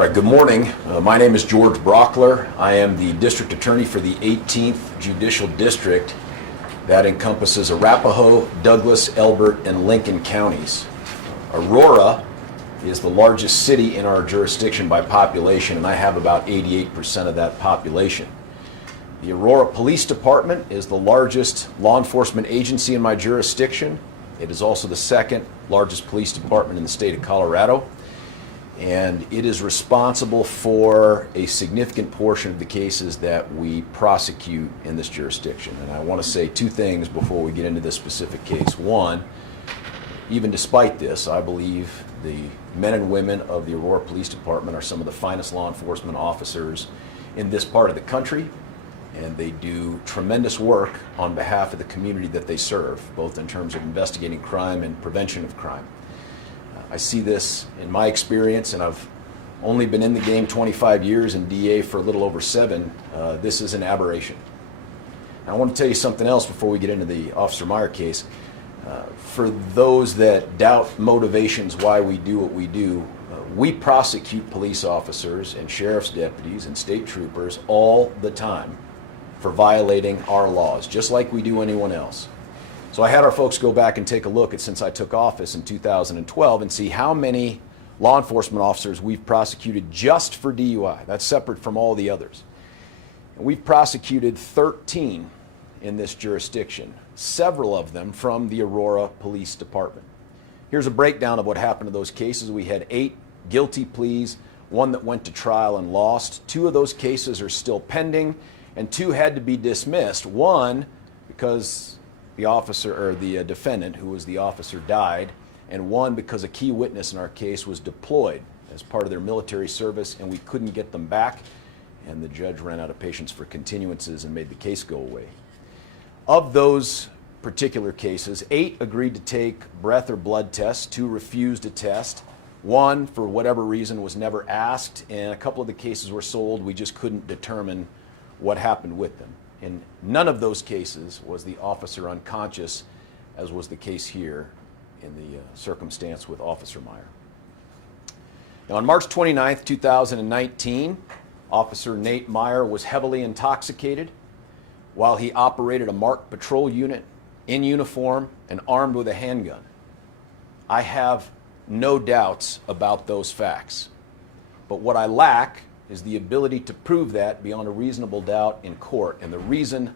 All right, good morning. My name is George Brauchler. I am the District Attorney for the 18th Judicial District. That encompasses Arapahoe, Douglas, Elbert, and Lincoln counties. Aurora is the largest city in our jurisdiction by population, and I have about 88% of that population. The Aurora Police Department is the largest law enforcement agency in my jurisdiction. It is also the second largest police department in the state of Colorado, and it is responsible for a significant portion of the cases that we prosecute in this jurisdiction. And I want to say two things before we get into this specific case. One, even despite this, I believe the men and women of the Aurora Police Department are some of the finest law enforcement officers in this part of the country, and they do tremendous work on behalf of the community that they serve, both in terms of investigating crime and prevention of crime. I see this in my experience, and I've only been in the game 25 years and DA for a little over 7. This is an aberration. Now, I want to tell you something else before we get into the Officer Meier case. For those that doubt motivations why we do what we do, we prosecute police officers and sheriff's deputies and state troopers all the time for violating our laws, just like we do anyone else. So I had our folks go back and take a look at since I took office in 2012 and see how many law enforcement officers we've prosecuted just for DUI. That's separate from all the others. And we've prosecuted 13 in this jurisdiction, several of them from the Aurora Police Department. Here's a breakdown of what happened to those cases. We had 8 guilty pleas, 1 that went to trial and lost. 2 of those cases are still pending, and 2 had to be dismissed. 1 because the officer or the defendant, who was the officer, died, and 1 because a key witness in our case was deployed as part of their military service, and we couldn't get them back, and the judge ran out of patience for continuances and made the case go away. Of those particular cases, 8 agreed to take breath or blood tests, 2 refused a test, 1 for whatever reason was never asked, and a couple of the cases were sold. We just couldn't determine what happened with them. In none of those cases was the officer unconscious, as was the case here in the circumstance with Officer Meier. Now, on March 29th, 2019, Officer Nate Meier was heavily intoxicated while he operated a marked patrol unit in uniform and armed with a handgun. I have no doubts about those facts, but what I lack is the ability to prove that beyond a reasonable doubt in court. And the reason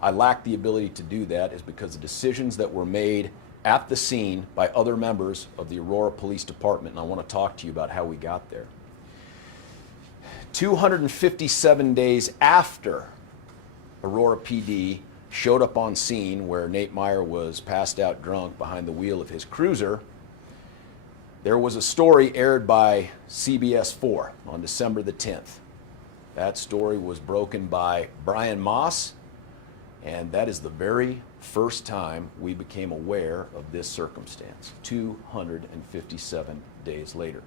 I lack the ability to do that is because the decisions that were made at the scene by other members of the Aurora Police Department, and I want to talk to you about how we got there. 257 days after Aurora PD showed up on scene where Nate Meier was passed out drunk behind the wheel of his cruiser, there was a story aired by CBS 4 on December the 10th. That story was broken by Brian Moss, and that is the very first time we became aware of this circumstance, 257 days later.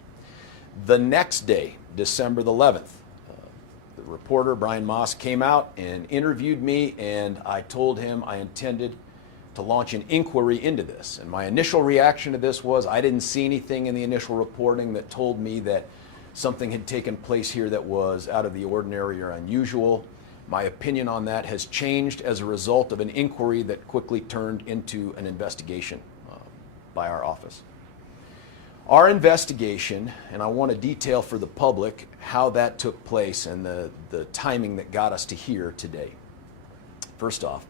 The next day, December the 11th, the reporter, Brian Moss, came out and interviewed me, and I told him I intended to launch an inquiry into this. And my initial reaction to this was I didn't see anything in the initial reporting that told me that something had taken place here that was out of the ordinary or unusual. My opinion on that has changed as a result of an inquiry that quickly turned into an investigation by our office. Our investigation, and I want to detail for the public how that took place and the timing that got us to here today. First off,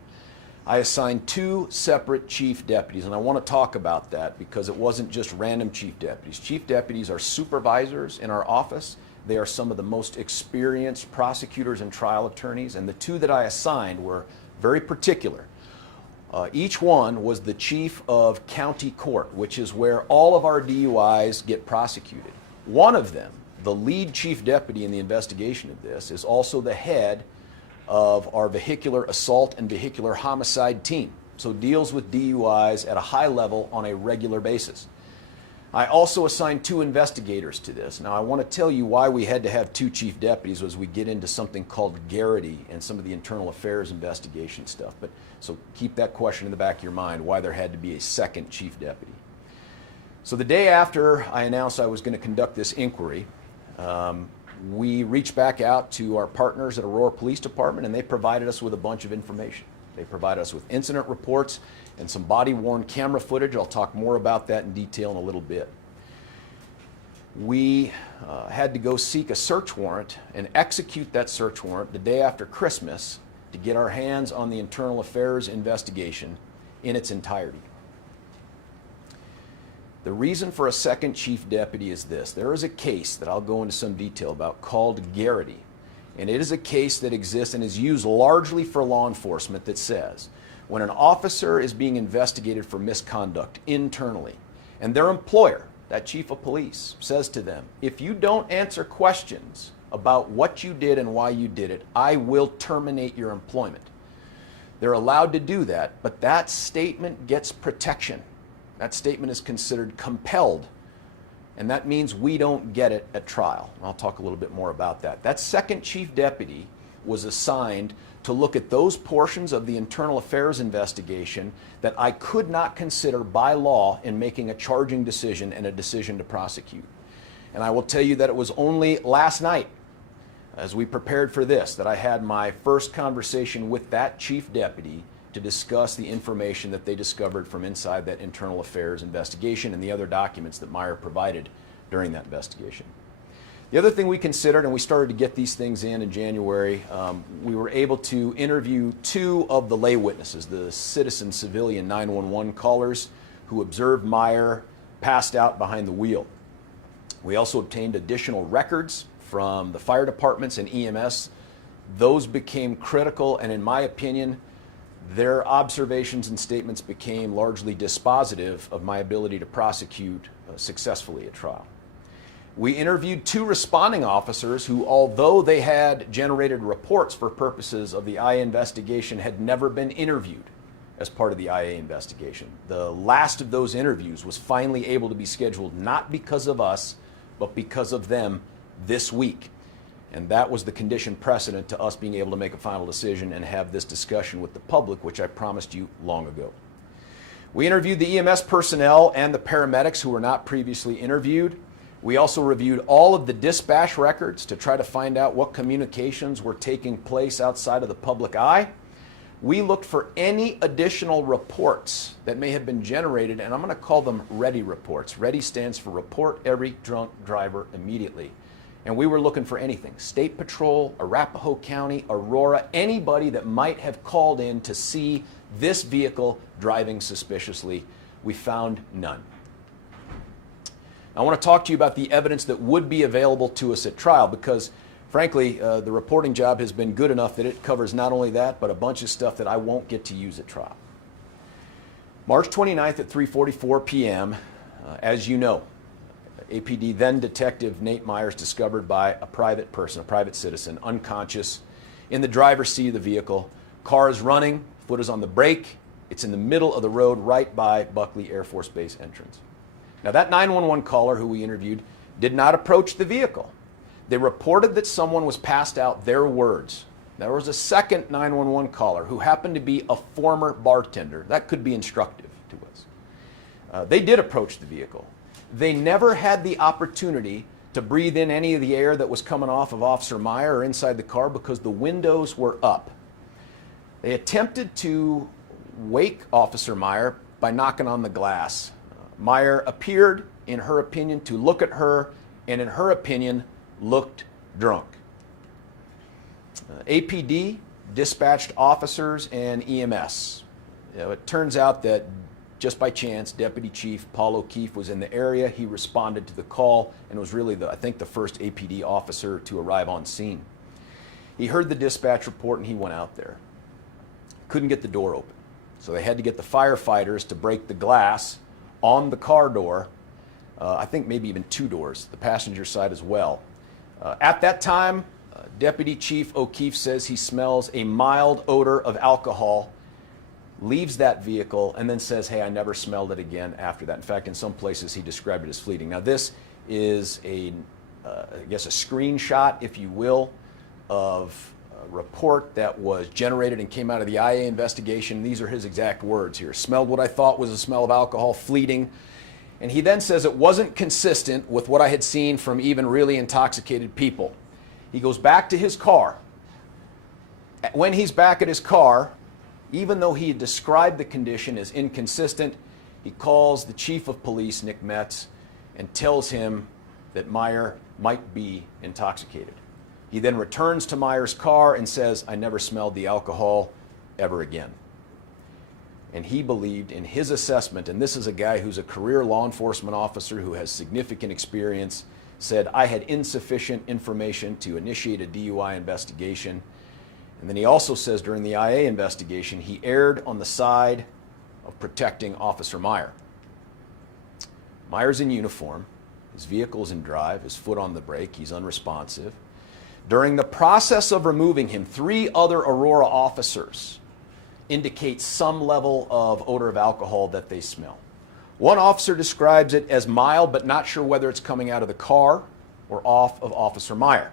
I assigned 2 separate chief deputies, and I want to talk about that because it wasn't just random chief deputies. Chief deputies are supervisors in our office. They are some of the most experienced prosecutors and trial attorneys, and the 2 that I assigned were very particular. Each one was the chief of county court, which is where all of our DUIs get prosecuted. One of them, the lead chief deputy in the investigation of this, is also the head of our vehicular assault and vehicular homicide team, so deals with DUIs at a high level on a regular basis. I also assigned 2 investigators to this. Now, I want to tell you why we had to have 2 chief deputies as we get into something called garrity and some of the internal affairs investigation stuff. But so keep that question in the back of your mind, why there had to be a second chief deputy. So the day after I announced I was going to conduct this inquiry, We reached back out to our partners at Aurora Police Department, and they provided us with a bunch of information. They provided us with incident reports and some body-worn camera footage. I'll talk more about that in detail in a little bit. We had to go seek a search warrant and execute that search warrant the day after Christmas to get our hands on the internal affairs investigation in its entirety. The reason for a second chief deputy is this. There is a case that I'll go into some detail about called Garrity, and it is a case that exists and is used largely for law enforcement that says when an officer is being investigated for misconduct internally and their employer, that chief of police, says to them, if you don't answer questions about what you did and why you did it, I will terminate your employment. They're allowed to do that, but that statement gets protection. That statement is considered compelled, and that means we don't get it at trial. I'll talk a little bit more about that. That second chief deputy was assigned to look at those portions of the internal affairs investigation that I could not consider by law in making a charging decision and a decision to prosecute. And I will tell you that it was only last night, as we prepared for this, that I had my first conversation with that chief deputy to discuss the information that they discovered from inside that internal affairs investigation and the other documents that Meier provided during that investigation. The other thing we considered, and we started to get these things in January, we were able to interview two of the lay witnesses, the citizen civilian 911 callers who observed Meier passed out behind the wheel. We also obtained additional records from the fire departments and EMS. Those became critical, and in my opinion, their observations and statements became largely dispositive of my ability to prosecute successfully at trial. We interviewed two responding officers who, although they had generated reports for purposes of the IA investigation, had never been interviewed as part of the IA investigation. The last of those interviews was finally able to be scheduled not because of us, but because of them this week. And that was the condition precedent to us being able to make a final decision and have this discussion with the public, which I promised you long ago. We interviewed the EMS personnel and the paramedics who were not previously interviewed. We also reviewed all of the dispatch records to try to find out what communications were taking place outside of the public eye. We looked for any additional reports that may have been generated, and I'm going to call them READY reports. READY stands for Report Every Drunk Driver Immediately. And we were looking for anything. State Patrol, Arapahoe County, Aurora, anybody that might have called in to see this vehicle driving suspiciously. We found none. I want to talk to you about the evidence that would be available to us at trial because, frankly, the reporting job has been good enough that it covers not only that, but a bunch of stuff that I won't get to use at trial. March 29th at 3:44 p.m., as you know, APD then Detective Nate Meier is discovered by a private person, a private citizen, unconscious in the driver's seat of the vehicle. Car is running, foot is on the brake. It's in the middle of the road right by Buckley Air Force Base entrance. Now that 911 caller who we interviewed did not approach the vehicle. They reported that someone was passed out, their words. There was a second 911 caller who happened to be a former bartender. That could be instructive to us. They did approach the vehicle. They never had the opportunity to breathe in any of the air that was coming off of Officer Meier or inside the car because the windows were up. They attempted to wake Officer Meier by knocking on the glass. Meier appeared, in her opinion, to look at her, and in her opinion, looked drunk. APD dispatched officers and EMS. It turns out that just by chance, Deputy Chief Paul O'Keefe was in the area. He responded to the call and was really, I think, the first APD officer to arrive on scene. He heard the dispatch report and he went out there. Couldn't get the door open. So they had to get the firefighters to break the glass on the car door. I think maybe even two doors, the passenger side as well. At that time, Deputy Chief O'Keefe says he smells a mild odor of alcohol, leaves that vehicle, and then says, hey, I never smelled it again after that. In fact, in some places he described it as fleeting. Now this is I guess a screenshot, if you will, of a report that was generated and came out of the IA investigation. These are his exact words here. Smelled what I thought was a smell of alcohol, fleeting. And he then says it wasn't consistent with what I had seen from even really intoxicated people. He goes back to his car. When he's back at his car, even though he had described the condition as inconsistent, he calls the chief of police, Nick Metz, and tells him that Meier might be intoxicated. He then returns to Meier's car and says, I never smelled the alcohol ever again. And he believed in his assessment, and this is a guy who's a career law enforcement officer who has significant experience, said, I had insufficient information to initiate a DUI investigation. And then he also says during the IA investigation, he erred on the side of protecting Officer Meier. Meier's in uniform, his vehicle's in drive, his foot on the brake, he's unresponsive. During the process of removing him, 3 other Aurora officers indicate some level of odor of alcohol that they smell. One officer describes it as mild, but not sure whether it's coming out of the car or off of Officer Meier.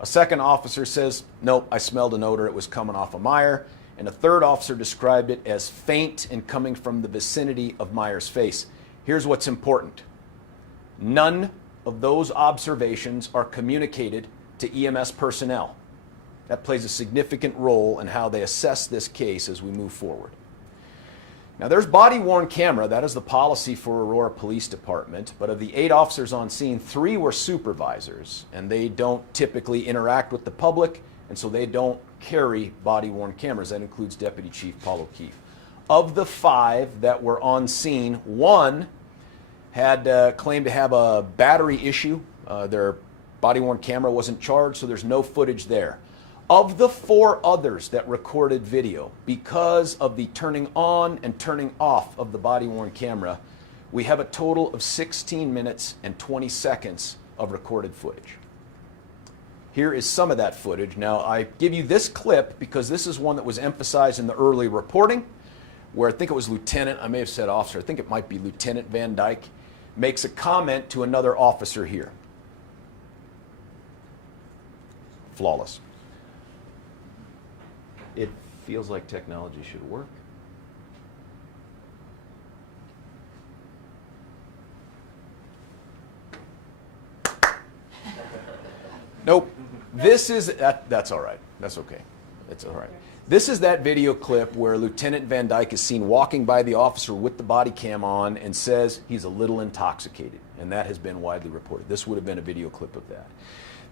A second officer says, nope, I smelled an odor, it was coming off of Meier. And a third officer described it as faint and coming from the vicinity of Meier's face. Here's what's important. None of those observations are communicated to EMS personnel. That plays a significant role in how they assess this case as we move forward. Now there's body-worn camera, that is the policy for Aurora Police Department, but of the 8 officers on scene, 3 were supervisors, and they don't typically interact with the public, and so they don't carry body-worn cameras. That includes Deputy Chief Paul O'Keefe. Of the 5 that were on scene, 1 had claimed to have a battery issue. Their body-worn camera wasn't charged, so there's no footage there. Of the 4 others that recorded video, because of the turning on and turning off of the body-worn camera, we have a total of 16 minutes and 20 seconds of recorded footage. Here is some of that footage. Now, I give you this clip because this is one that was emphasized in the early reporting, where I think it was Lieutenant, I may have said officer, I think it might be Lieutenant Van Dyke, makes a comment to another officer here. Flawless. It feels like technology should work. Nope. This is, that's all right. That's okay. It's all right. This is that video clip where Lieutenant Van Dyke is seen walking by the officer with the body cam on and says he's a little intoxicated. And that has been widely reported. This would have been a video clip of that.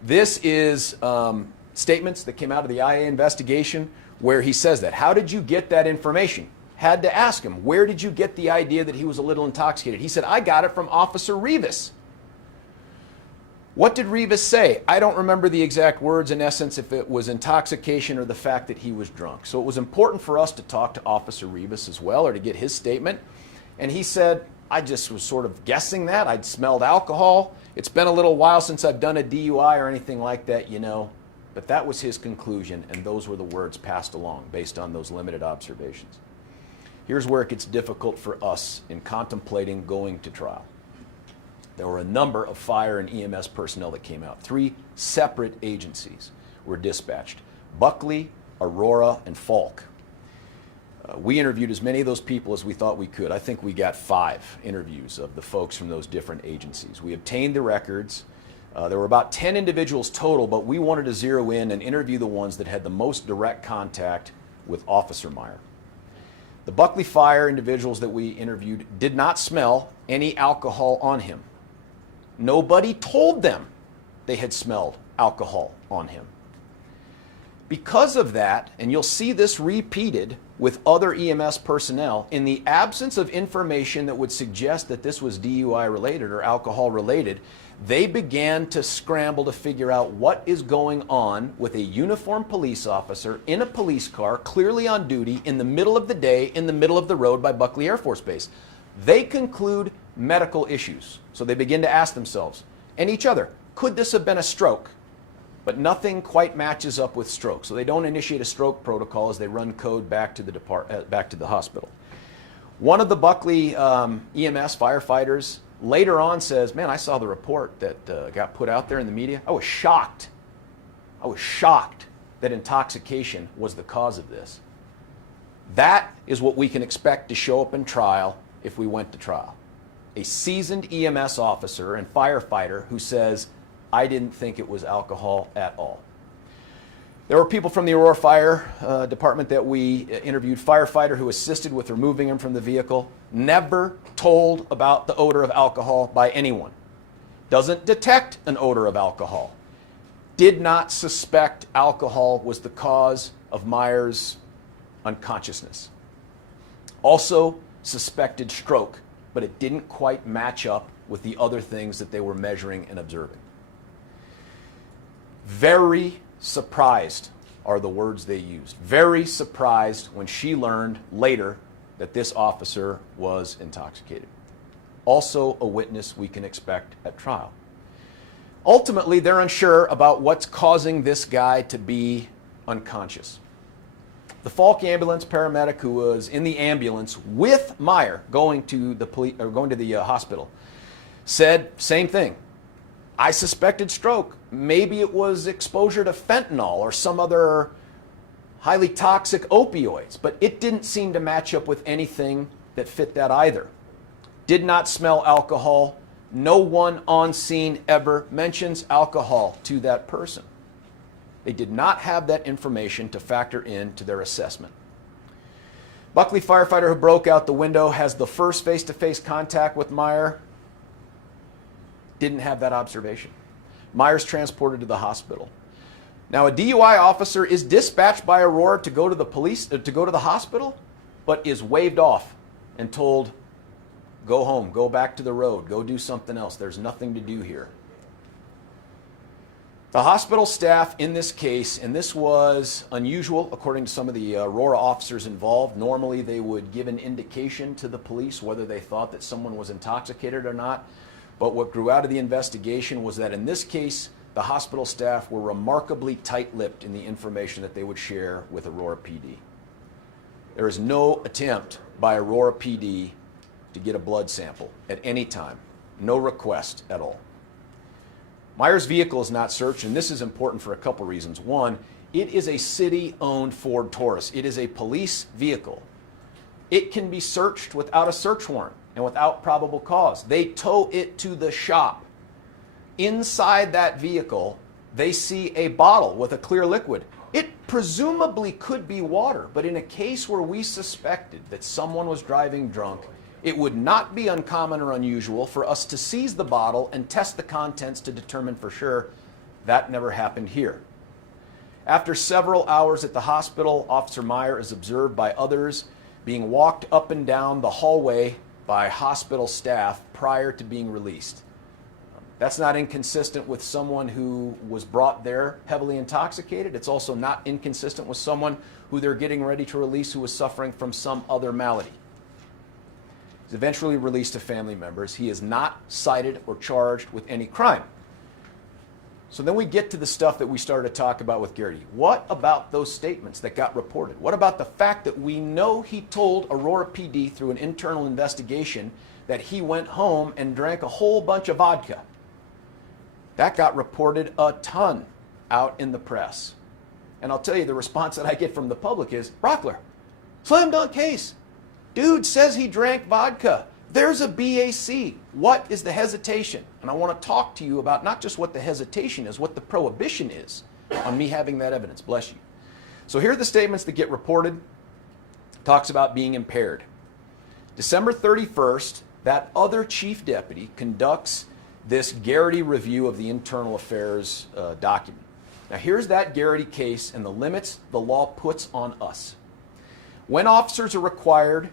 This is statements that came out of the IA investigation where he says that. How did you get that information? Had to ask him, where did you get the idea that he was a little intoxicated? He said, I got it from Officer Rivas. What did Rivas say? I don't remember the exact words, in essence, if it was intoxication or the fact that he was drunk. So it was important for us to talk to Officer Rivas as well, or to get his statement. And he said, I just was sort of guessing that. I'd smelled alcohol. It's been a little while since I've done a DUI or anything like that, you know. But that was his conclusion, and those were the words passed along based on those limited observations. Here's where it gets difficult for us in contemplating going to trial. There were a number of fire and EMS personnel that came out. 3 separate agencies were dispatched: Buckley, Aurora, and Falk. We interviewed as many of those people as we thought we could. I think we got 5 interviews of the folks from those different agencies. We obtained the records. There were about 10 individuals total, but we wanted to zero in and interview the ones that had the most direct contact with Officer Meier. The Buckley Fire individuals that we interviewed did not smell any alcohol on him. Nobody told them they had smelled alcohol on him. Because of that, and you'll see this repeated with other EMS personnel, in the absence of information that would suggest that this was DUI related or alcohol related, they began to scramble to figure out what is going on with a uniformed police officer in a police car, clearly on duty, in the middle of the day, in the middle of the road by Buckley Air Force Base. They conclude medical issues. So they begin to ask themselves, and each other, could this have been a stroke? But nothing quite matches up with stroke. So they don't initiate a stroke protocol as they run code back to the hospital. One of the Buckley EMS firefighters later on says, man, I saw the report that got put out there in the media. I was shocked. I was shocked that intoxication was the cause of this. That is what we can expect to show up in trial if we went to trial. a seasoned EMS officer and firefighter who says, I didn't think it was alcohol at all. There were people from the Aurora Fire Department that we interviewed, firefighter who assisted with removing him from the vehicle, never told about the odor of alcohol by anyone. Doesn't detect an odor of alcohol. Did not suspect alcohol was the cause of Meier's unconsciousness. Also suspected stroke, but it didn't quite match up with the other things that they were measuring and observing. Very surprised are the words they used. Very surprised when she learned later that this officer was intoxicated. Also a witness we can expect at trial. Ultimately, they're unsure about what's causing this guy to be unconscious. The Falk ambulance paramedic who was in the ambulance with Meier going to the hospital said same thing. I suspected stroke. Maybe it was exposure to fentanyl or some other highly toxic opioids, but it didn't seem to match up with anything that fit that either. Did not smell alcohol. No one on scene ever mentions alcohol to that person. They did not have that information to factor into their assessment. Buckley firefighter who broke out the window has the first face-to-face contact with Meier. Didn't have that observation. Meier's transported to the hospital. Now, a DUI officer is dispatched by Aurora to go to the hospital, but is waved off and told, go home, go back to the road, go do something else. There's nothing to do here. The hospital staff in this case, and this was unusual according to some of the Aurora officers involved, normally they would give an indication to the police whether they thought that someone was intoxicated or not. But what grew out of the investigation was that in this case, the hospital staff were remarkably tight-lipped in the information that they would share with Aurora PD. There is no attempt by Aurora PD to get a blood sample at any time. No request at all. Meier's vehicle is not searched, and this is important for a couple reasons. One, it is a city-owned Ford Taurus. It is a police vehicle. It can be searched without a search warrant and without probable cause. They tow it to the shop. Inside that vehicle, they see a bottle with a clear liquid. It presumably could be water, but in a case where we suspected that someone was driving drunk, it would not be uncommon or unusual for us to seize the bottle and test the contents to determine for sure. That never happened here. After several hours at the hospital, Officer Meier is observed by others being walked up and down the hallway by hospital staff prior to being released. That's not inconsistent with someone who was brought there heavily intoxicated. It's also not inconsistent with someone who they're getting ready to release who was suffering from some other malady. He's eventually released to family members. He is not cited or charged with any crime. So then we get to the stuff that we started to talk about with Garrity. What about those statements that got reported? What about the fact that we know he told Aurora PD through an internal investigation that he went home and drank a whole bunch of vodka? That got reported a ton out in the press. And I'll tell you, the response that I get from the public is, Brauchler, slam dunk case. Dude says he drank vodka. There's a BAC. What is the hesitation? And I want to talk to you about not just what the hesitation is, what the prohibition is on me having that evidence. Bless you. So here are the statements that get reported. Talks about being impaired. December 31st, that other chief deputy conducts this Garrity review of the internal affairs document. Now here's that Garrity case and the limits the law puts on us. When officers are required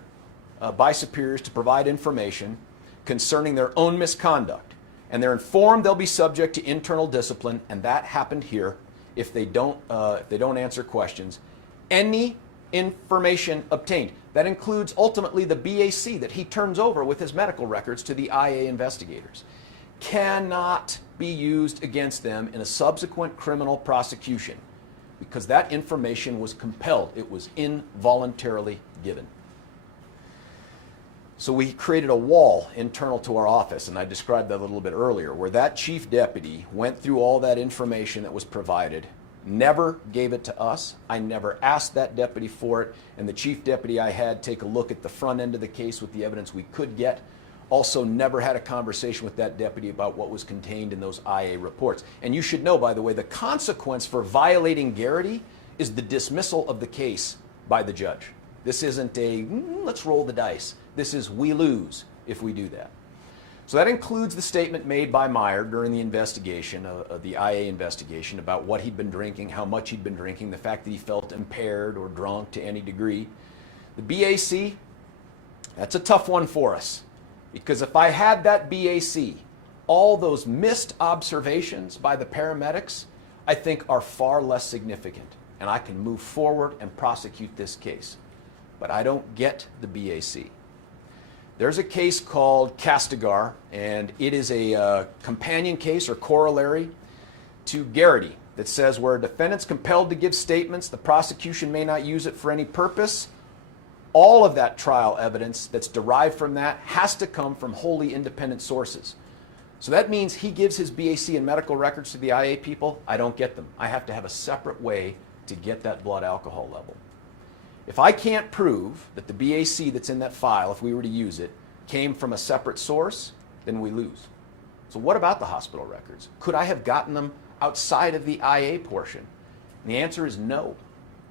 by superiors to provide information concerning their own misconduct, and they're informed they'll be subject to internal discipline, and that happened here if they don't answer questions. Any information obtained, that includes ultimately the BAC that he turns over with his medical records to the IA investigators, cannot be used against them in a subsequent criminal prosecution because that information was compelled. It was involuntarily given. So we created a wall internal to our office, and I described that a little bit earlier, where that chief deputy went through all that information that was provided, never gave it to us. I never asked that deputy for it, and the chief deputy I had take a look at the front end of the case with the evidence we could get. also never had a conversation with that deputy about what was contained in those IA reports. And you should know, by the way, the consequence for violating Garrity is the dismissal of the case by the judge. This isn't a, let's roll the dice. This is, we lose if we do that. So that includes the statement made by Meier during the investigation, the IA investigation, about what he'd been drinking, how much he'd been drinking, the fact that he felt impaired or drunk to any degree. The BAC, that's a tough one for us, because if I had that BAC, all those missed observations by the paramedics, I think are far less significant, and I can move forward and prosecute this case. But I don't get the BAC. There's a case called Castigar, and it is a companion case or corollary to Garrity that says where a defendant's compelled to give statements, the prosecution may not use it for any purpose. All of that trial evidence that's derived from that has to come from wholly independent sources. So that means he gives his BAC and medical records to the IA people. I don't get them. I have to have a separate way to get that blood alcohol level. If I can't prove that the BAC that's in that file, if we were to use it, came from a separate source, then we lose. So what about the hospital records? Could I have gotten them outside of the IA portion? And the answer is no.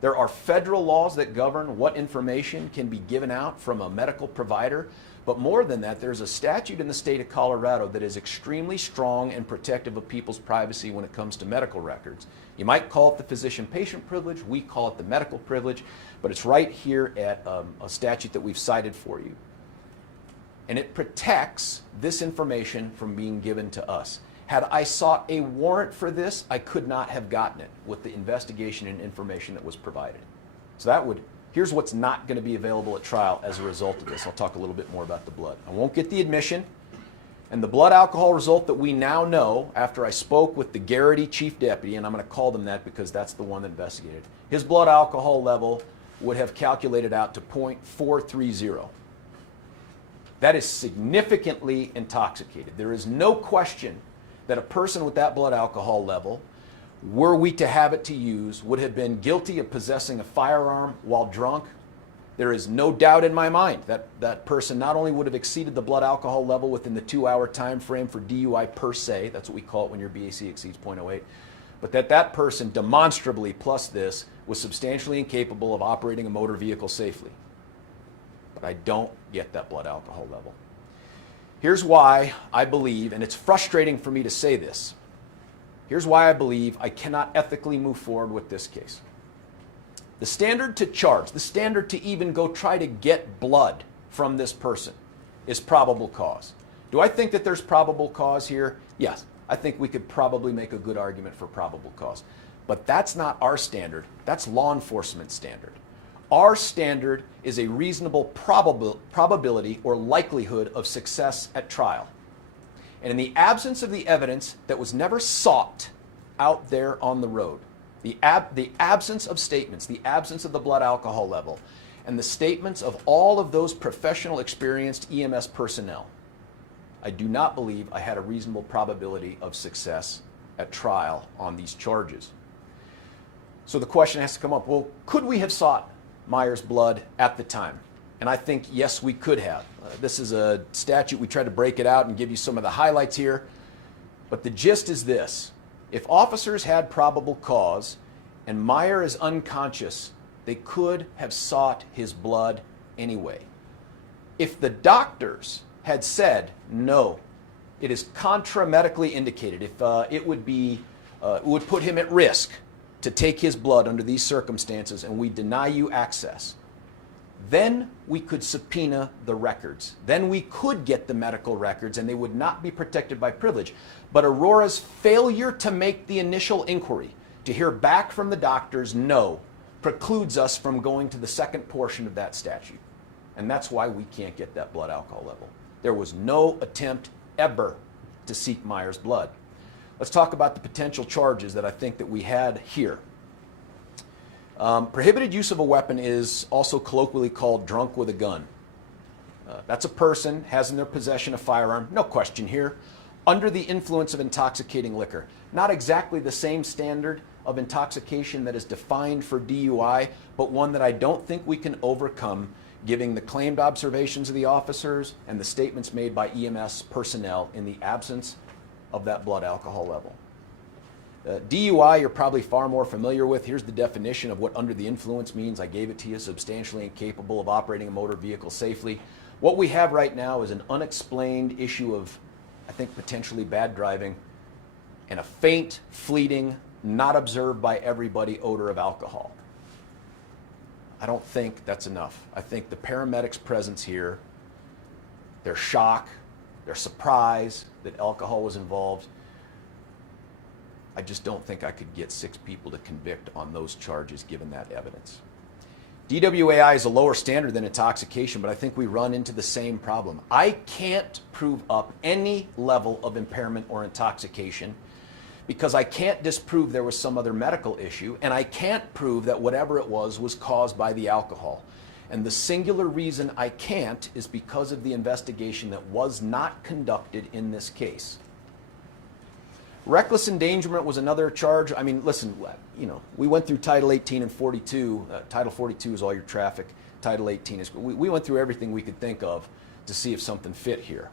There are federal laws that govern what information can be given out from a medical provider, but more than that, there's a statute in the state of Colorado that is extremely strong and protective of people's privacy when it comes to medical records. You might call it the physician-patient privilege, we call it the medical privilege, but it's right here at a statute that we've cited for you. And it protects this information from being given to us. Had I sought a warrant for this, I could not have gotten it with the investigation and information that was provided. So here's what's not going to be available at trial as a result of this. I'll talk a little bit more about the blood. I won't get the admission. And the blood alcohol result that we now know after I spoke with the Garrity chief deputy, and I'm going to call them that because that's the one that investigated, his blood alcohol level would have calculated out to 0.430. That is significantly intoxicated. There is no question that a person with that blood alcohol level, were we to have it to use, would have been guilty of possessing a firearm while drunk. There is no doubt in my mind that that person not only would have exceeded the blood alcohol level within the 2-hour time frame for DUI per se, that's what we call it when your BAC exceeds 0.08, but that person demonstrably, plus this, was substantially incapable of operating a motor vehicle safely. But I don't get that blood alcohol level. Here's why I believe, and it's frustrating for me to say this, here's why I believe I cannot ethically move forward with this case. The standard to charge, the standard to even go try to get blood from this person is probable cause. Do I think that there's probable cause here? Yes, I think we could probably make a good argument for probable cause. But that's not our standard, that's law enforcement standard. Our standard is a reasonable probability or likelihood of success at trial. And in the absence of the evidence that was never sought out there on the road, the absence of statements, the absence of the blood alcohol level, and the statements of all of those professional, experienced EMS personnel, I do not believe I had a reasonable probability of success at trial on these charges. So the question has to come up, well, could we have sought Meier's blood at the time? And I think, yes, we could have. This is a statute. We tried to break it out and give you some of the highlights here. But the gist is this. If officers had probable cause and Meier is unconscious, they could have sought his blood anyway. If the doctors had said, no, it is contra-medically indicated, if it would put him at risk to take his blood under these circumstances and we deny you access, then we could subpoena the records. Then we could get the medical records and they would not be protected by privilege. But Aurora's failure to make the initial inquiry, to hear back from the doctors, no, precludes us from going to the second portion of that statute. And that's why we can't get that blood alcohol level. There was no attempt ever to seek Meier's blood. Let's talk about the potential charges that I think that we had here. Prohibited use of a weapon is also colloquially called drunk with a gun. That's a person has in their possession a firearm, no question here, under the influence of intoxicating liquor. Not exactly the same standard of intoxication that is defined for DUI, but one that I don't think we can overcome giving the claimed observations of the officers and the statements made by EMS personnel in the absence of that blood alcohol level. DUI, you're probably far more familiar with. Here's the definition of what under the influence means. I gave it to you: substantially incapable of operating a motor vehicle safely. What we have right now is an unexplained issue of, I think, potentially bad driving and a faint, fleeting, not observed by everybody odor of alcohol. I don't think that's enough. I think the paramedics' presence here, their shock, their surprise that alcohol was involved, I just don't think I could get 6 people to convict on those charges given that evidence. DWAI is a lower standard than intoxication, but I think we run into the same problem. I can't prove up any level of impairment or intoxication because I can't disprove there was some other medical issue, and I can't prove that whatever it was caused by the alcohol. And the singular reason I can't is because of the investigation that was not conducted in this case. Reckless endangerment was another charge. I mean, listen, you know, we went through Title 18 and 42. Title 42 is all your traffic. Title 18 is, we went through everything we could think of to see if something fit here.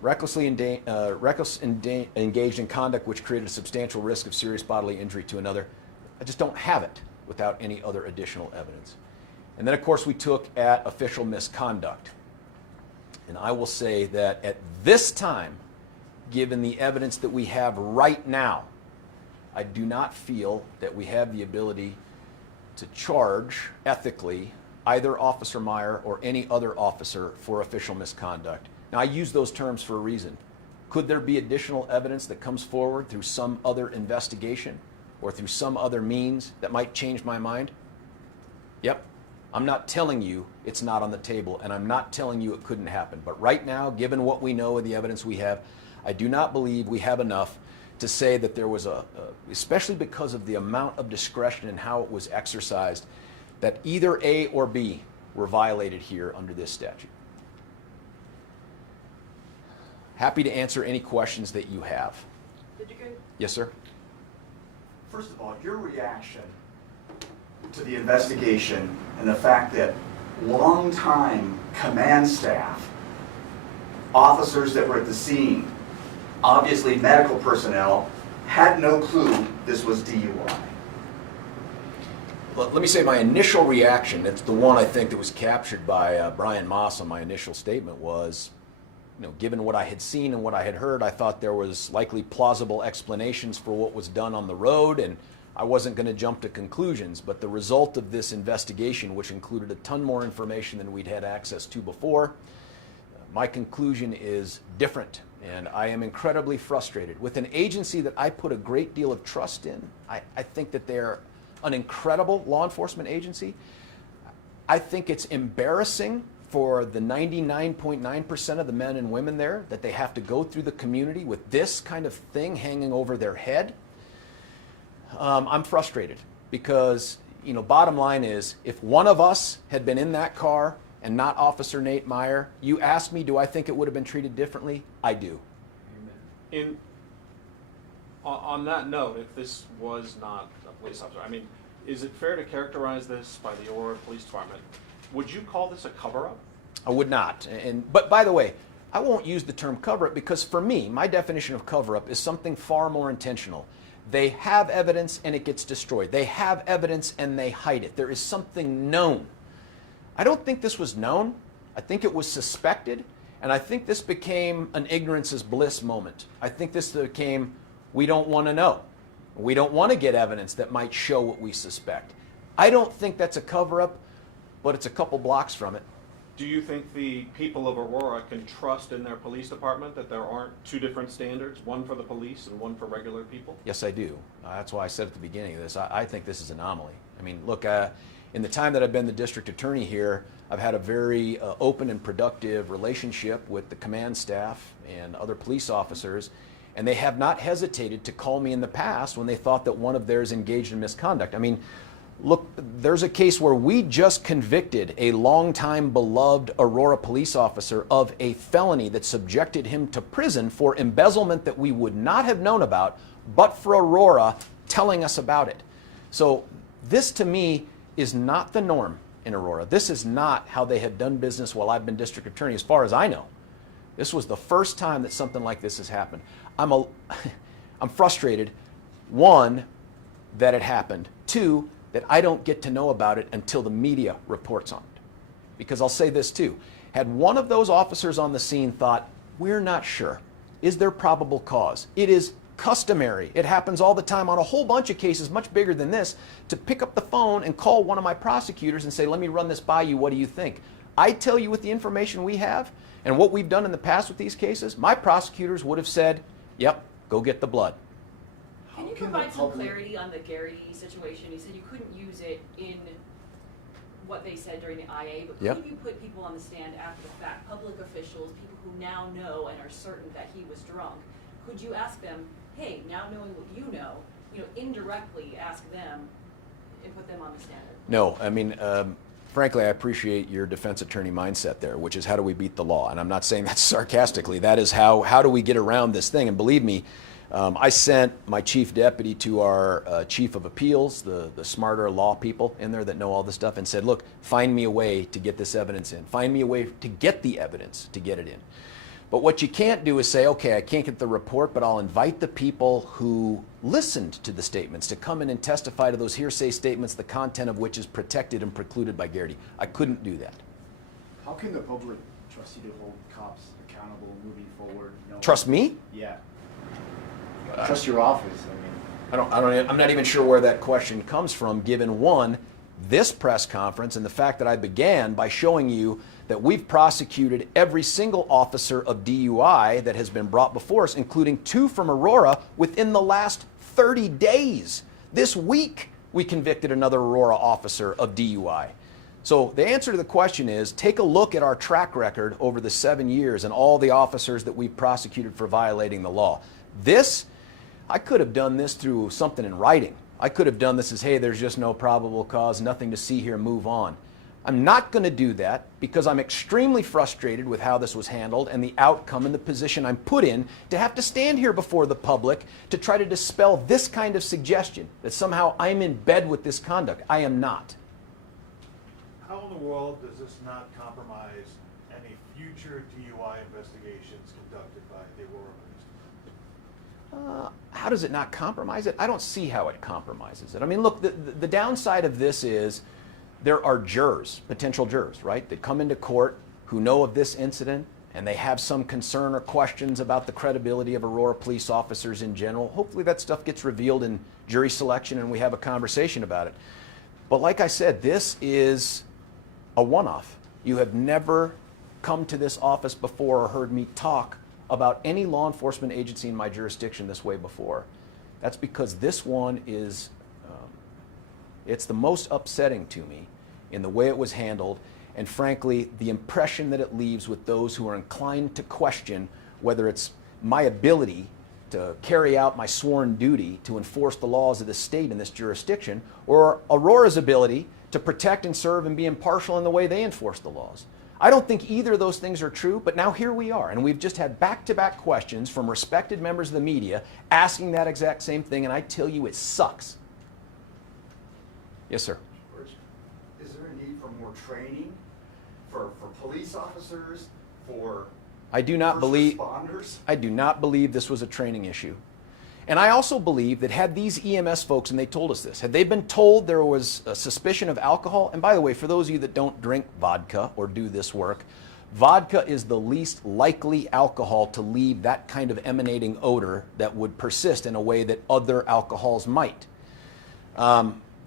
Recklessly engaged in conduct which created a substantial risk of serious bodily injury to another. I just don't have it without any other additional evidence. And then, of course, we took at official misconduct. And I will say that at this time, given the evidence that we have right now, I do not feel that we have the ability to charge ethically either Officer Meier or any other officer for official misconduct. Now, I use those terms for a reason. Could there be additional evidence that comes forward through some other investigation or through some other means that might change my mind? Yep. I'm not telling you it's not on the table, and I'm not telling you it couldn't happen. But right now, given what we know and the evidence we have, I do not believe we have enough to say that there was especially because of the amount of discretion and how it was exercised, that either A or B were violated here under this statute. Happy to answer any questions that you have. Did you get? Yes, sir. First of all, your reaction to the investigation and the fact that longtime command staff, officers that were at the scene, obviously medical personnel, had no clue this was DUI. Let me say my initial reaction, it's the one I think that was captured by Brian Moss on my initial statement, was, you know, given what I had seen and what I had heard, I thought there was likely plausible explanations for what was done on the road, and I wasn't going to jump to conclusions. But the result of this investigation, which included a ton more information than we'd had access to before, my conclusion is different. And I am incredibly frustrated with an agency that I put a great deal of trust in. I think that they're an incredible law enforcement agency. I think it's embarrassing for the 99.9% of the men and women there that they have to go through the community with this kind of thing hanging over their head. I'm frustrated because, you know, bottom line is, if one of us had been in that car and not Officer Nate Meier, you asked me, do I think it would have been treated differently? I do. On that note, if this was not a police officer, I mean, is it fair to characterize this by the Aurora Police Department? Would you call this a cover-up? I would not. But by the way, I won't use the term cover-up because for me, my definition of cover-up is something far more intentional. They have evidence and it gets destroyed. They have evidence and they hide it. There is something known. I don't think this was known. I think it was suspected, and I think this became an ignorance is bliss moment. I think this became, we don't want to know. We don't want to get evidence that might show what we suspect. I don't think that's a cover-up, but it's a couple blocks from it. Do you think the people of Aurora can trust in their police department that there aren't two different standards, one for the police and one for regular people? Yes, I do. That's why I said at the beginning of this, I think this is an anomaly. I mean, look, in the time that I've been the district attorney here, I've had a very open and productive relationship with the command staff and other police officers, and they have not hesitated to call me in the past when they thought that one of theirs engaged in misconduct. I mean, look, there's a case where we just convicted a longtime beloved Aurora police officer of a felony that subjected him to prison for embezzlement that we would not have known about but for Aurora telling us about it. So this to me is not the norm. in Aurora. This is not how they had done business while I've been district attorney, as far as I know. This was the first time that something like this has happened. I'm frustrated, one, that it happened. Two, that I don't get to know about it until the media reports on it. Because I'll say this too, had one of those officers on the scene thought, we're not sure, is there probable cause? It is customary, it happens all the time on a whole bunch of cases much bigger than this, to pick up the phone and call one of my prosecutors and say, let me run this by you, what do you think? I tell you with the information we have and what we've done in the past with these cases, my prosecutors would have said, yep, go get the blood. Can you provide some clarity on the Garrity situation? You said you couldn't use it in what they said during the IA, but Yep. could you put people on the stand after the fact, public officials, people who now know and are certain that he was drunk? Could you ask them, hey, now knowing what you know, indirectly ask them and put them on the stand? No, I mean, frankly, I appreciate your defense attorney mindset there, which is how do we beat the law? And I'm not saying that sarcastically. That is how do we get around this thing? And believe me, I sent my chief deputy to our chief of appeals, the smarter law people in there that know all this stuff, and said, look, find me a way to get this evidence in. Find me a way to get the evidence to get it in. But what you can't do is say, okay, I can't get the report, but I'll invite the people who listened to the statements to come in and testify to those hearsay statements, the content of which is protected and precluded by Garrity. I couldn't do that. How can the public trust you to hold cops accountable moving forward? Trust me? Yeah. Trust your office. I'm not even sure where that question comes from, given one, this press conference and the fact that I began by showing you that we've prosecuted every single officer of DUI that has been brought before us, including 2 from Aurora, within the last 30 days. This week, we convicted another Aurora officer of DUI. So the answer to the question is, take a look at our track record over the 7 years and all the officers that we've prosecuted for violating the law. This, I could have done this through something in writing. I could have done this as, hey, there's just no probable cause, nothing to see here, move on. I'm not going to do that because I'm extremely frustrated with how this was handled and the outcome and the position I'm put in to have to stand here before the public to try to dispel this kind of suggestion that somehow I'm in bed with this conduct. I am not. How in the world does this not compromise any future DUI investigations conducted by the Aurora Police? How does it not compromise it? I don't see how it compromises it. I mean, look, the downside of this is there are jurors, potential jurors, right, that come into court who know of this incident and they have some concern or questions about the credibility of Aurora police officers in general. Hopefully that stuff gets revealed in jury selection and we have a conversation about it. But like I said, this is a one-off. You have never come to this office before or heard me talk about any law enforcement agency in my jurisdiction this way before. That's because this one is, it's the most upsetting to me in the way it was handled, and frankly, the impression that it leaves with those who are inclined to question whether it's my ability to carry out my sworn duty to enforce the laws of the state in this jurisdiction, or Aurora's ability to protect and serve and be impartial in the way they enforce the laws. I don't think either of those things are true, but now here we are, and we've just had back-to-back questions from respected members of the media asking that exact same thing, and I tell you, it sucks. Yes, sir. George, is there a need for more training for police officers, for I do not first believe responders? I do not believe this was a training issue. And I also believe that had these EMS folks, and they told us this, had they been told there was a suspicion of alcohol, and by the way, for those of you that don't drink vodka or do this work, vodka is the least likely alcohol to leave that kind of emanating odor that would persist in a way that other alcohols might.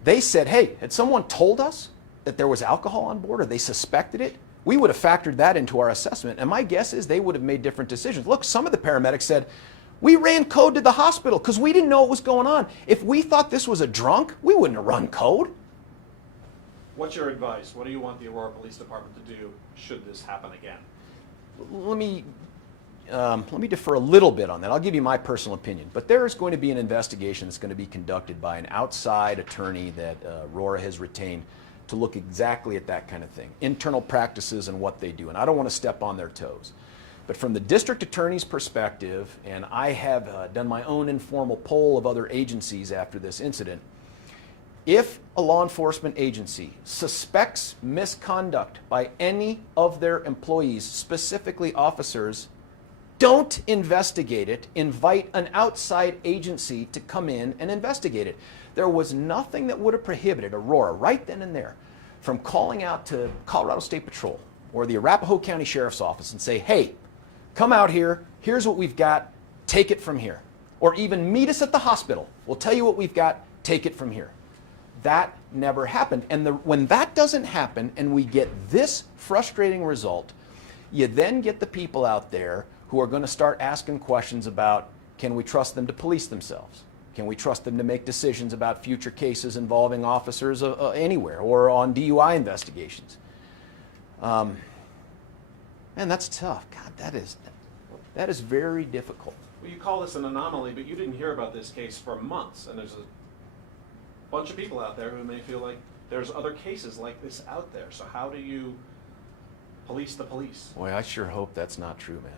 They said, hey, had someone told us that there was alcohol on board or they suspected it, we would have factored that into our assessment. And my guess is they would have made different decisions. Look, some of the paramedics said, we ran code to the hospital because we didn't know what was going on. If we thought this was a drunk, we wouldn't have run code. What's your advice? What do you want the Aurora Police Department to do should this happen again? Let me defer a little bit on that. I'll give you my personal opinion. But there is going to be an investigation that's going to be conducted by an outside attorney that Aurora has retained to look exactly at that kind of thing, internal practices and what they do. And I don't want to step on their toes. But from the district attorney's perspective, and I have done my own informal poll of other agencies after this incident, If a law enforcement agency suspects misconduct by any of their employees, specifically officers, don't investigate it. Invite an outside agency to come in and investigate it. There was nothing that would have prohibited Aurora right then and there from calling out to Colorado State Patrol or the Arapahoe County Sheriff's Office and say, hey, come out here, here's what we've got, take it from here. Or even meet us at the hospital. We'll tell you what we've got, take it from here. That never happened. And when that doesn't happen and we get this frustrating result, you then get the people out there who are going to start asking questions about, can we trust them to police themselves? Can we trust them to make decisions about future cases involving officers anywhere or on DUI investigations? Man, that's tough. God, that is very difficult. Well, you call this an anomaly, but you didn't hear about this case for months, and there's a bunch of people out there who may feel like there's other cases like this out there. So how do you police the police? Boy, I sure hope that's not true, man.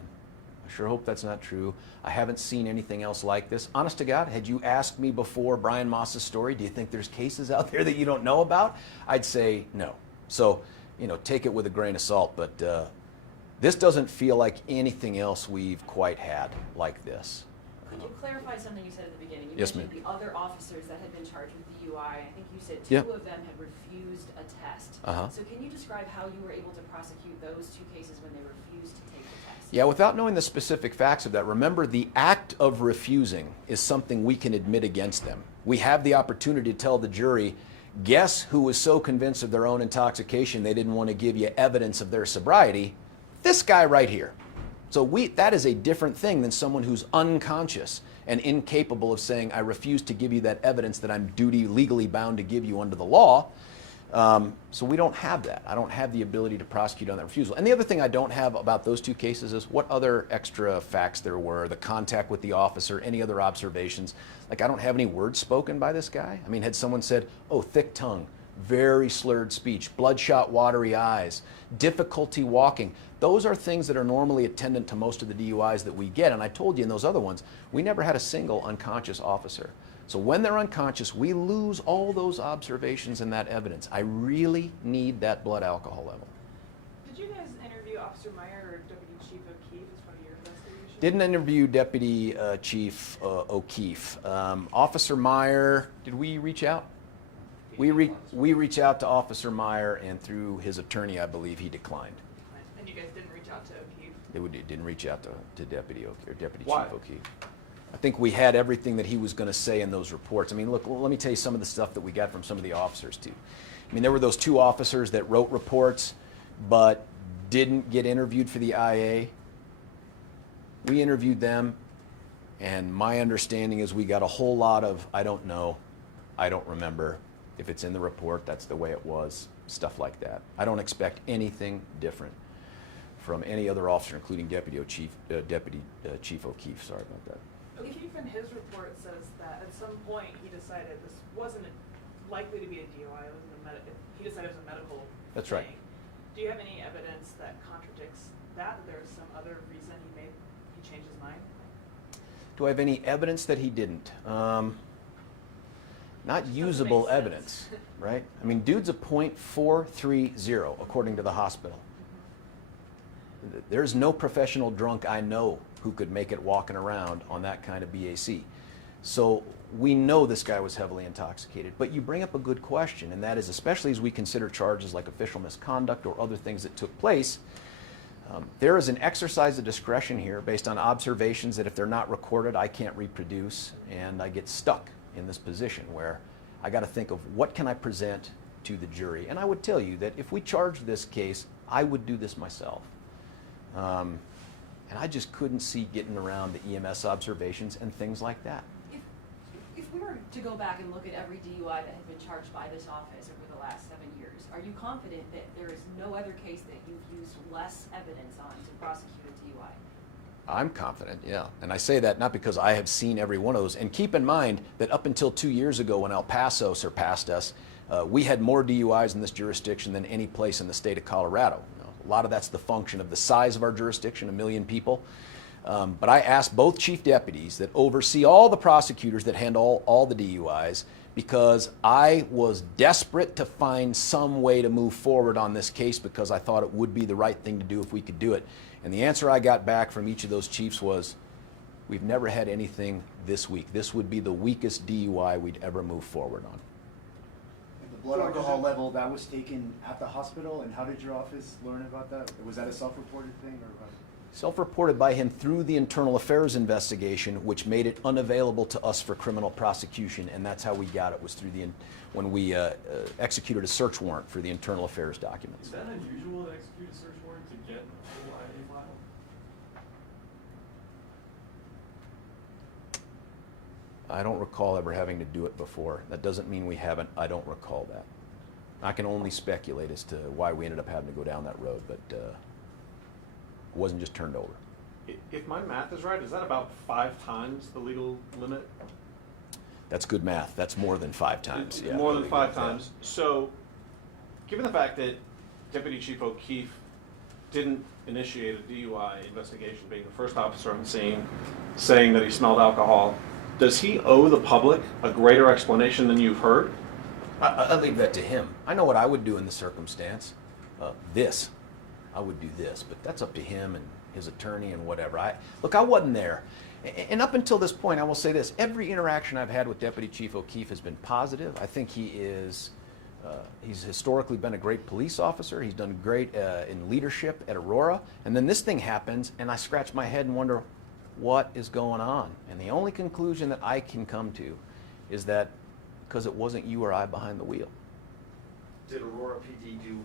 I sure hope that's not true. I haven't seen anything else like this. Honest to God, had you asked me before Brian Moss's story, do you think there's cases out there that you don't know about? I'd say no. So, take it with a grain of salt, but this doesn't feel like anything else we've quite had like this. Could you clarify something you said at the beginning? You Yes, mentioned the other officers that had been charged with DUI. I think you said Yeah. two of them had refused a test. Uh-huh. So can you describe how you were able to prosecute those two cases when they refused to take the test? Yeah, without knowing the specific facts of that, remember the act of refusing is something we can admit against them. We have the opportunity to tell the jury, guess who was so convinced of their own intoxication they didn't want to give you evidence of their sobriety? This guy right here. So that is a different thing than someone who's unconscious and incapable of saying, I refuse to give you that evidence that I'm legally bound to give you under the law. So we don't have that. I don't have the ability to prosecute on that refusal. And the other thing I don't have about those two cases is what other extra facts there were, the contact with the officer, any other observations. Like, I don't have any words spoken by this guy. I mean, had someone said, oh, thick tongue, very slurred speech, bloodshot, watery eyes, difficulty walking. Those are things that are normally attendant to most of the DUIs that we get. And I told you in those other ones, we never had a single unconscious officer. So when they're unconscious, we lose all those observations and that evidence. I really need that blood alcohol level. Did you guys interview Officer Meier or Deputy Chief O'Keefe as part of your investigation? Didn't interview Deputy Chief O'Keefe. Officer Meier, did we reach out? We reached out to Officer Meier, and through his attorney, I believe, he declined. And you guys didn't reach out to O'Keefe? They didn't reach out to Deputy O'Keefe or Deputy Why? Chief O'Keefe. I think we had everything that he was going to say in those reports. I mean, look, let me tell you some of the stuff that we got from some of the officers, too. I mean, there were those two officers that wrote reports but didn't get interviewed for the IA. We interviewed them, and my understanding is we got a whole lot of, I don't know, I don't remember. If it's in the report, that's the way it was, stuff like that. I don't expect anything different from any other officer, including Deputy Chief O'Keefe. Sorry about that. O'Keefe in his report says that at some point he decided this wasn't likely to be a DUI. It wasn't he decided it was a medical That's thing. right. Do you have any evidence that contradicts that there was some other reason he changed his mind? Do I have any evidence that he didn't? Not Doesn't usable make sense. evidence, right? I mean, dude's a .430 according to the hospital. There's no professional drunk I know who could make it walking around on that kind of BAC. So we know this guy was heavily intoxicated. But you bring up a good question, and that is, especially as we consider charges like official misconduct or other things that took place, there is an exercise of discretion here based on observations that if they're not recorded, I can't reproduce, and I get stuck in this position where I got to think of what can I present to the jury. And I would tell you that if we charged this case, I would do this myself. And I just couldn't see getting around the EMS observations and things like that. If we were to go back and look at every DUI that has been charged by this office over the last 7 years, are you confident that there is no other case that you've used less evidence on to prosecute a DUI? I'm confident, yeah. And I say that not because I have seen every one of those. And keep in mind that up until 2 years ago when El Paso surpassed us, we had more DUIs in this jurisdiction than any place in the state of Colorado. A lot of that's the function of the size of our jurisdiction, 1 million people. But I asked both chief deputies that oversee all the prosecutors that handle all the DUIs because I was desperate to find some way to move forward on this case because I thought it would be the right thing to do if we could do it. And the answer I got back from each of those chiefs was, we've never had anything this week. This would be the weakest DUI we'd ever move forward on. And the blood alcohol level, that was taken at the hospital, and how did your office learn about that? Was that a self-reported thing, or what? Self-reported by him through the internal affairs investigation, which made it unavailable to us for criminal prosecution, and that's how we got it, was through when we executed a search warrant for the internal affairs documents. Is that unusual to execute a search warrant to get a full IA file? I don't recall ever having to do it before. That doesn't mean we haven't. I don't recall that. I can only speculate as to why we ended up having to go down that road, but it wasn't just turned over. If my math is right, is that about 5 times the legal limit? That's good math. That's more than 5 times. Yeah, more than 5 times. So, given the fact that Deputy Chief O'Keefe didn't initiate a DUI investigation, being the first officer on the scene, saying that he smelled alcohol, does he owe the public a greater explanation than you've heard? I leave that to him. I know what I would do in the circumstance. I would do this, but that's up to him and his attorney and whatever. Look, I wasn't there. And up until this point, I will say this. Every interaction I've had with Deputy Chief O'Keefe has been positive. I think he's historically been a great police officer. He's done great in leadership at Aurora. And then this thing happens, and I scratch my head and wonder, what is going on? And the only conclusion that I can come to is that because it wasn't you or I behind the wheel. Did Aurora PD do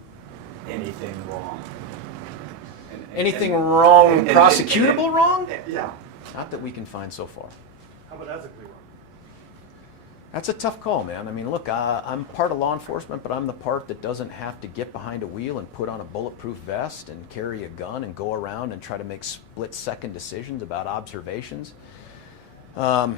anything wrong? Anything wrong, prosecutable wrong? Yeah. Not that we can find so far. How about ethically wrong? That's a tough call, man. I mean, look, I'm part of law enforcement, but I'm the part that doesn't have to get behind a wheel and put on a bulletproof vest and carry a gun and go around and try to make split-second decisions about observations. All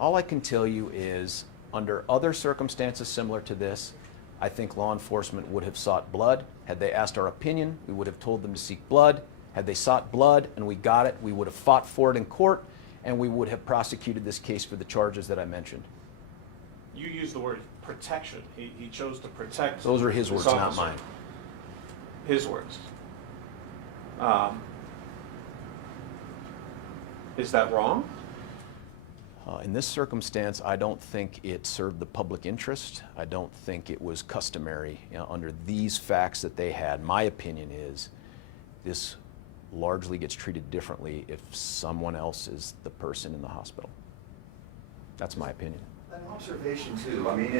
I can tell you is, under other circumstances similar to this, I think law enforcement would have sought blood. Had they asked our opinion, we would have told them to seek blood. Had they sought blood and we got it, we would have fought for it in court, and we would have prosecuted this case for the charges that I mentioned. You used the word protection. He chose to protect. Those are his this words, not officer. mine. His words. Is that wrong? In this circumstance, I don't think it served the public interest. I don't think it was customary, under these facts that they had. My opinion is this largely gets treated differently if someone else is the person in the hospital. That's my opinion. An observation too, I mean,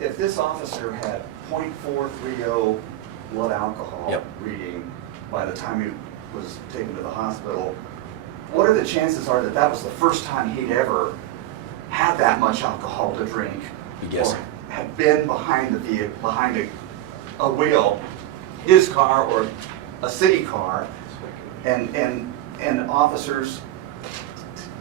if this officer had .430 blood alcohol Yep. reading by the time he was taken to the hospital, what are the chances are that that was the first time he'd ever had that much alcohol to drink? Be guessing. Or had been behind the vehicle, behind a wheel, his car or a city car, and officers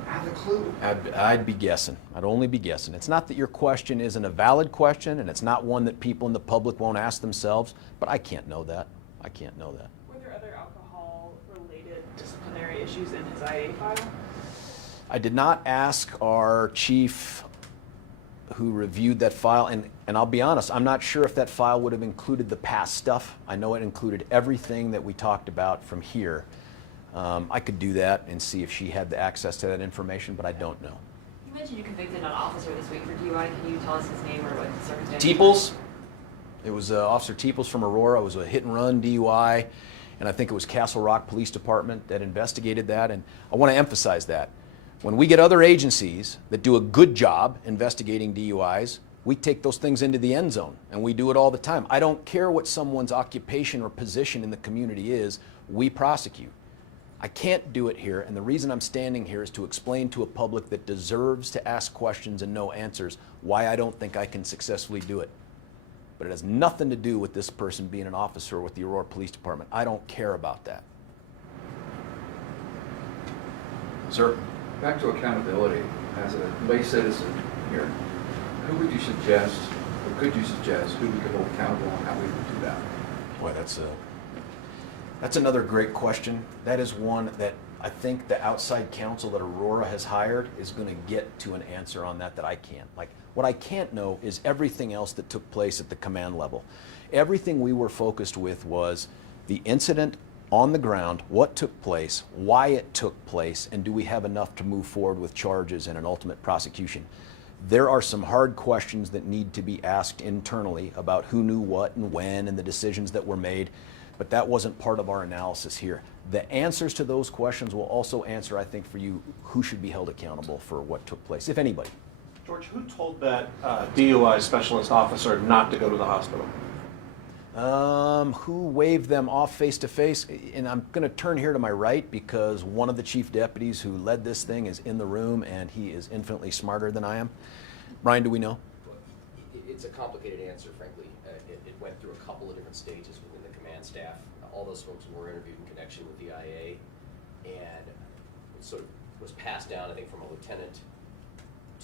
have a clue. I'd be guessing. I'd only be guessing. It's not that your question isn't a valid question, and it's not one that people in the public won't ask themselves, but I can't know that. I can't know that. Were there other alcohol-related disciplinary issues in his IA file? I did not ask our chief who reviewed that file, and I'll be honest, I'm not sure if that file would have included the past stuff. I know it included everything that we talked about from here. I could do that and see if she had the access to that information, but I don't know. You mentioned you convicted an officer this week for DUI. Can you tell us his name or what the circumstances? Teeples. It was Officer Teeples from Aurora. It was a hit-and-run DUI, and I think it was Castle Rock Police Department that investigated that, and I want to emphasize that. When we get other agencies that do a good job investigating DUIs, we take those things into the end zone, and we do it all the time. I don't care what someone's occupation or position in the community is, we prosecute. I can't do it here, and the reason I'm standing here is to explain to a public that deserves to ask questions and know answers why I don't think I can successfully do it. But it has nothing to do with this person being an officer with the Aurora Police Department. I don't care about that. Sir? Back to accountability, as a lay citizen here, who would you suggest, or could you suggest, who we could hold accountable and how we would do that? Boy, that's another great question. That is one that I think the outside counsel that Aurora has hired is going to get to an answer on that I can't. Like, what I can't know is everything else that took place at the command level. Everything we were focused with was the incident on the ground, what took place, why it took place, and do we have enough to move forward with charges and an ultimate prosecution. There are some hard questions that need to be asked internally about who knew what and when and the decisions that were made, but that wasn't part of our analysis here. The answers to those questions will also answer, I think, for you, who should be held accountable for what took place, if anybody. George, who told that DUI specialist officer not to go to the hospital? Who waved them off face to face? And I'm going to turn here to my right because one of the chief deputies who led this thing is in the room and he is infinitely smarter than I am. Brian, do we know? It's a complicated answer, frankly. It went through a couple of different stages within the command staff. All those folks were interviewed in connection with the IA, and it sort of was passed down, I think, from a lieutenant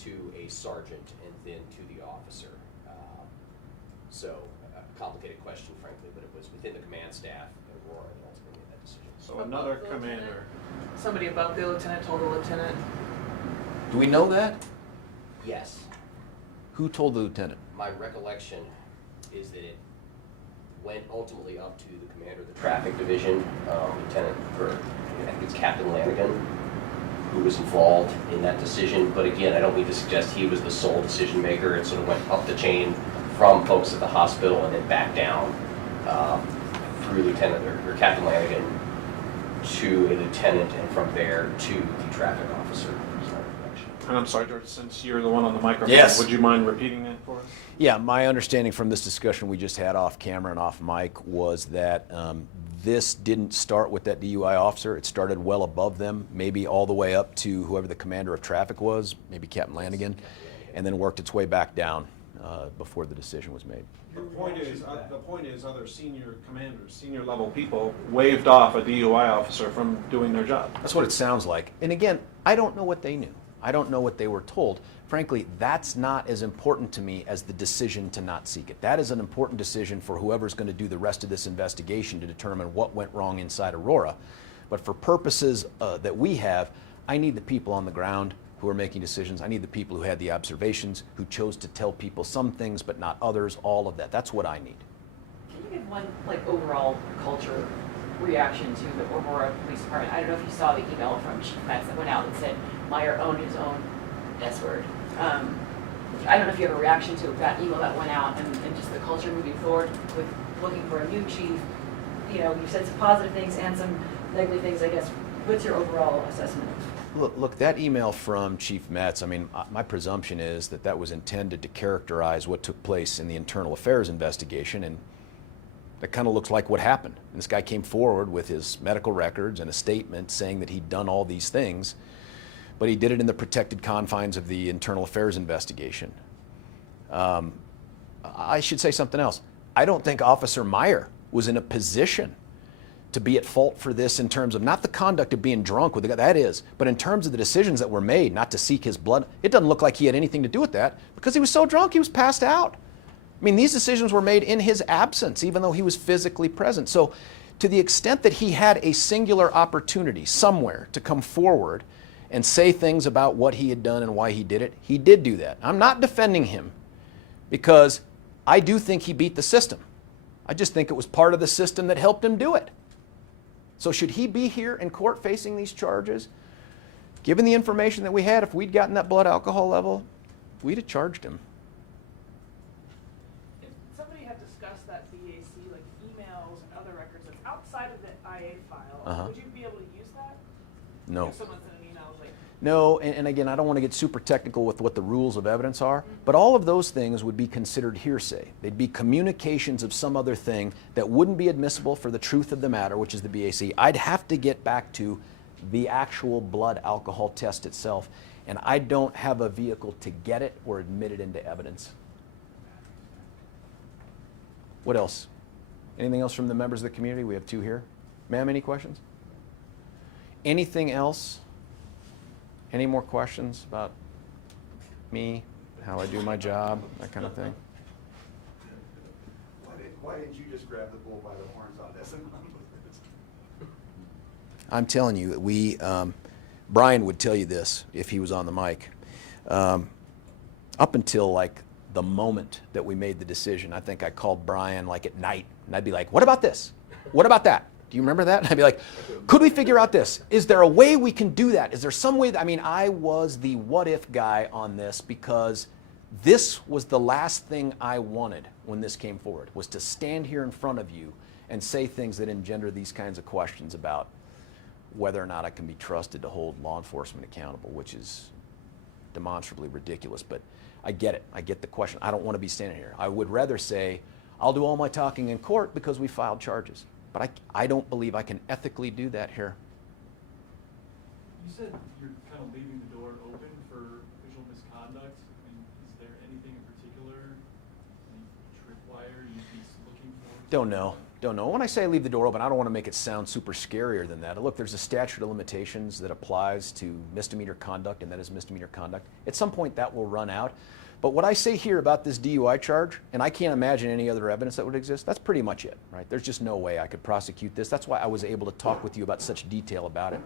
to a sergeant and then to the officer. So a complicated question, frankly, but it was within the command staff at Aurora that ultimately made that decision. So another commander. Somebody above the lieutenant told the lieutenant. Do we know that? Yes. Who told the lieutenant? My recollection is that it went ultimately up to the commander of the traffic division, Lieutenant, I think it's Captain Lanigan, who was involved in that decision. But again, I don't mean to suggest he was the sole decision maker. It sort of went up the chain from folks at the hospital and then back down through Lieutenant or Captain Lanigan to a lieutenant, and from there to the traffic officer. And I'm sorry, George, since you're the one on the microphone, Yes. Would you mind repeating that for us? Yeah, my understanding from this discussion we just had off camera and off mic was that this didn't start with that DUI officer. It started well above them, maybe all the way up to whoever the commander of traffic was, maybe Captain Lanigan, and then worked its way back down before the decision was made. The point is other senior commanders, senior level people waved off a DUI officer from doing their job. That's what it sounds like. And again, I don't know what they knew. I don't know what they were told. Frankly, that's not as important to me as the decision to not seek it. That is an important decision for whoever's going to do the rest of this investigation to determine what went wrong inside Aurora. But for purposes that we have, I need the people on the ground who are making decisions. I need the people who had the observations, who chose to tell people some things but not others, all of that. That's what I need. Can you give one, overall culture reaction to the Aurora Police Department? I don't know if you saw the email from Chief Metz that went out and said Meier owned his own S-word. I don't know if you have a reaction to that email that went out and just the culture moving forward with looking for a new chief. You know, you've said some positive things and some negative things, I guess. What's your overall assessment? Look, that email from Chief Metz, I mean, my presumption is that that was intended to characterize what took place in the internal affairs investigation, and that kind of looks like what happened. And this guy came forward with his medical records and a statement saying that he'd done all these things, but he did it in the protected confines of the internal affairs investigation. I should say something else. I don't think Officer Meier was in a position to be at fault for this in terms of not the conduct of being drunk with the guy, that is, but in terms of the decisions that were made not to seek his blood. It doesn't look like he had anything to do with that because he was so drunk he was passed out. I mean, these decisions were made in his absence, even though he was physically present. So to the extent that he had a singular opportunity somewhere to come forward and say things about what he had done and why he did it, he did do that. I'm not defending him because I do think he beat the system. I just think it was part of the system that helped him do it. So should he be here in court facing these charges? Given the information that we had, if we'd gotten that blood alcohol level, we'd have charged him. If somebody had discussed that BAC, like emails and other records that's outside of the IA file, would you be able to use that? No. If someone sent an email like, No, and again, I don't want to get super technical with what the rules of evidence are, but all of those things would be considered hearsay. They'd be communications of some other thing that wouldn't be admissible for the truth of the matter, which is the BAC. I'd have to get back to the actual blood alcohol test itself, and I don't have a vehicle to get it or admit it into evidence. What else? Anything else from the members of the community? We have two here. Ma'am, any questions? Anything else? Any more questions about me, how I do my job, that kind of thing? Why didn't you just grab the bull by the horns on this and run with I'm telling you, Brian would tell you this if he was on the mic. Up until like the moment that we made the decision, I think I called Brian like at night, and I'd be like, what about this? What about that? Do you remember that? And I'd be like, could we figure out this? Is there a way we can do that? Is there some way? I mean, I was the what if guy on this because this was the last thing I wanted when this came forward, was to stand here in front of you and say things that engender these kinds of questions about whether or not I can be trusted to hold law enforcement accountable, which is demonstrably ridiculous. But I get it. I get the question. I don't want to be standing here. I would rather say, I'll do all my talking in court because we filed charges. But I don't believe I can ethically do that here. You said you're kind of leaving the door open for official misconduct. I mean, is there anything in particular, any tripwire you'd be looking for? Don't know. When I say leave the door open, I don't want to make it sound super scarier than that. Look, there's a statute of limitations that applies to misdemeanor conduct, and that is misdemeanor conduct. At some point, that will run out. But what I say here about this DUI charge, and I can't imagine any other evidence that would exist, that's pretty much it, right? There's just no way I could prosecute this. That's why I was able to talk with you about such detail about it.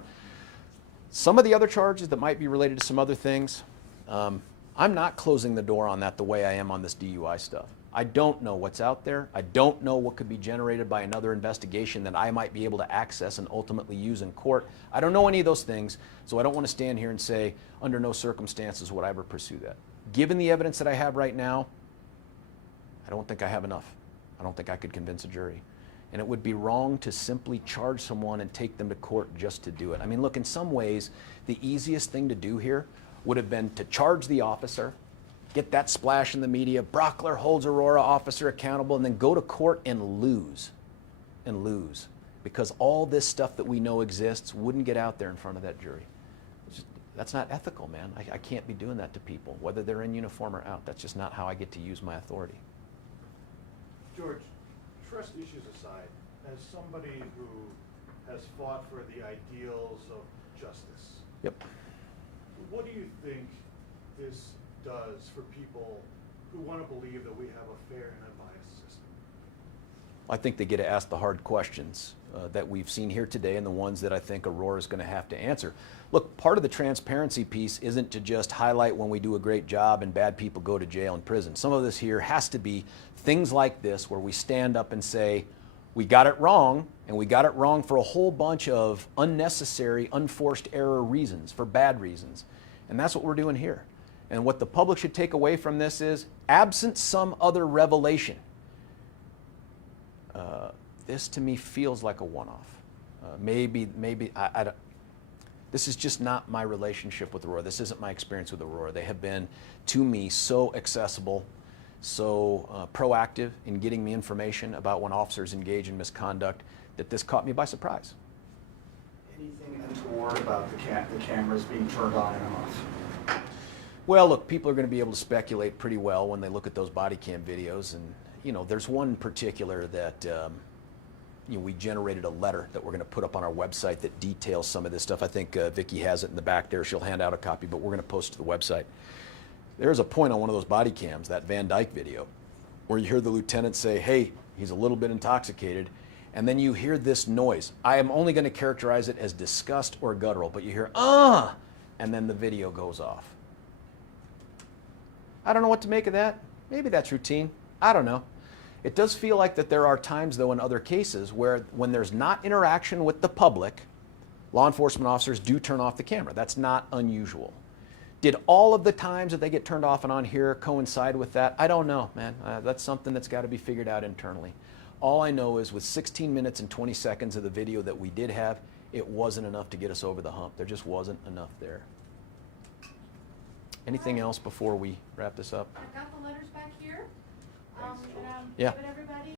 Some of the other charges that might be related to some other things, I'm not closing the door on that the way I am on this DUI stuff. I don't know what's out there. I don't know what could be generated by another investigation that I might be able to access and ultimately use in court. I don't know any of those things, so I don't want to stand here and say, under no circumstances would I ever pursue that. Given the evidence that I have right now, I don't think I have enough. I don't think I could convince a jury. And it would be wrong to simply charge someone and take them to court just to do it. I mean, look, in some ways, the easiest thing to do here would have been to charge the officer, get that splash in the media, Brauchler holds Aurora officer accountable, and then go to court and lose. Because all this stuff that we know exists wouldn't get out there in front of that jury. That's not ethical, man. I can't be doing that to people, whether they're in uniform or out. That's just not how I get to use my authority. George, trust issues aside, as somebody who has fought for the ideals of justice, Yep. what do you think this does for people who want to believe that we have a fair and unbiased system? I think they get to ask the hard questions that we've seen here today and the ones that I think Aurora is going to have to answer. Look, part of the transparency piece isn't to just highlight when we do a great job and bad people go to jail and prison. Some of this here has to be things like this where we stand up and say, we got it wrong, and we got it wrong for a whole bunch of unnecessary, unforced error reasons, for bad reasons. And that's what we're doing here. And what the public should take away from this is, absent some other revelation, this to me feels like a one-off. Maybe I don't. This is just not my relationship with Aurora. This isn't my experience with Aurora. They have been, to me, so accessible, so proactive in getting me information about when officers engage in misconduct that this caught me by surprise. Anything untoward about the cameras being turned on and off? Well, look, people are going to be able to speculate pretty well when they look at those body cam videos. And, you know, there's one in particular that, we generated a letter that we're going to put up on our website that details some of this stuff. I think Vicki has it in the back there. She'll hand out a copy, but we're going to post it to the website. There's a point on one of those body cams, that Van Dyke video, where you hear the lieutenant say, hey, he's a little bit intoxicated, and then you hear this noise. I am only going to characterize it as disgust or guttural, but you hear, and then the video goes off. I don't know what to make of that. Maybe that's routine. I don't know. It does feel like that there are times, though, in other cases where when there's not interaction with the public, law enforcement officers do turn off the camera. That's not unusual. Did all of the times that they get turned off and on here coincide with that? I don't know, man. That's something that's got to be figured out internally. All I know is with 16 minutes and 20 seconds of the video that we did have, it wasn't enough to get us over the hump. There just wasn't enough there. Anything else before we wrap this up? I've got the letters back here. Yeah. Giving everybody